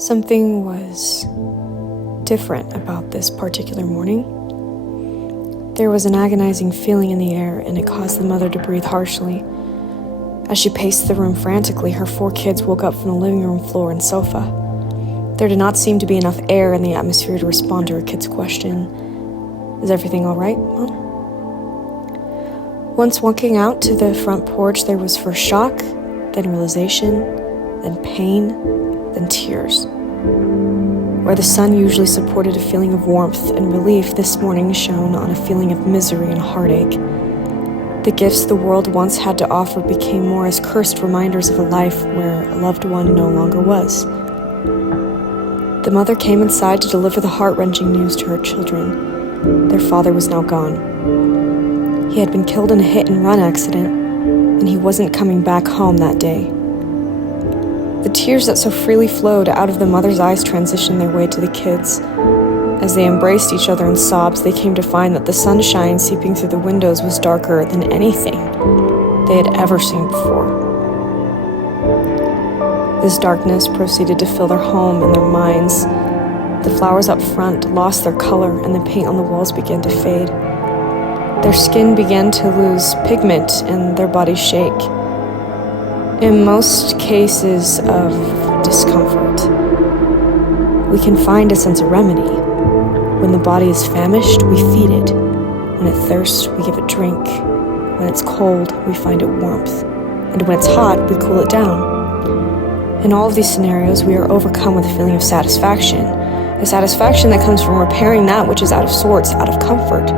Something was different about this particular morning. There was an agonizing feeling in the air, and it caused the mother to breathe harshly. As she paced the room frantically, her 4 kids woke up from the living room floor and sofa. There did not seem to be enough air in the atmosphere to respond to her kid's question. "Is everything all right, Mom?" Once walking out to the front porch, there was first shock, then realization, then pain, then tears. Where the sun usually supported a feeling of warmth and relief, this morning shone on a feeling of misery and heartache. The gifts the world once had to offer became more as cursed reminders of a life where a loved one no longer was. The mother came inside to deliver the heart-wrenching news to her children. Their father was now gone. He had been killed in a hit-and-run accident, and he wasn't coming back home that day. The tears that so freely flowed out of the mother's eyes transitioned their way to the kids. As they embraced each other in sobs, they came to find that the sunshine seeping through the windows was darker than anything they had ever seen before. This darkness proceeded to fill their home and their minds. The flowers up front lost their color, and the paint on the walls began to fade. Their skin began to lose pigment, and their bodies shake. In most cases of discomfort, we can find a sense of remedy. When the body is famished, we feed it. When it thirsts, we give it drink. When it's cold, we find it warmth. And when it's hot, we cool it down. In all of these scenarios, we are overcome with a feeling of satisfaction, a satisfaction that comes from repairing that which is out of sorts, out of comfort.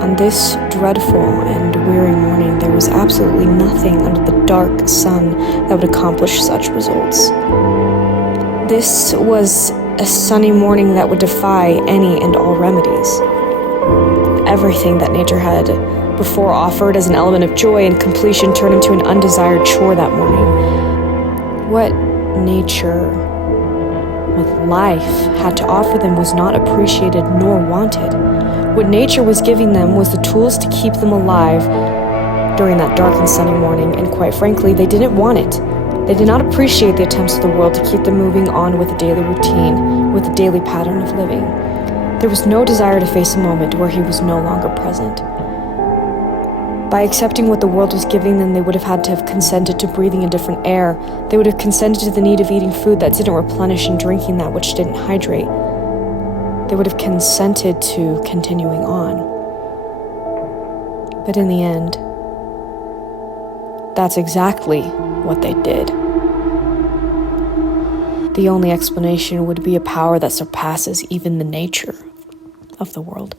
On this dreadful and weary morning, there was absolutely nothing under the dark sun that would accomplish such results. This was a sunny morning that would defy any and all remedies. Everything that nature had before offered as an element of joy and completion turned into an undesired chore that morning. What nature, with life, had to offer them was not appreciated nor wanted. What nature was giving them was the tools to keep them alive during that dark and sunny morning, and quite frankly, they didn't want it. They did not appreciate the attempts of the world to keep them moving on with the daily routine, with the daily pattern of living. There was no desire to face a moment where he was no longer present. By accepting what the world was giving them, they would have had to have consented to breathing a different air. They would have consented to the need of eating food that didn't replenish and drinking that which didn't hydrate. They would have consented to continuing on. But in the end, that's exactly what they did. The only explanation would be a power that surpasses even the nature of the world.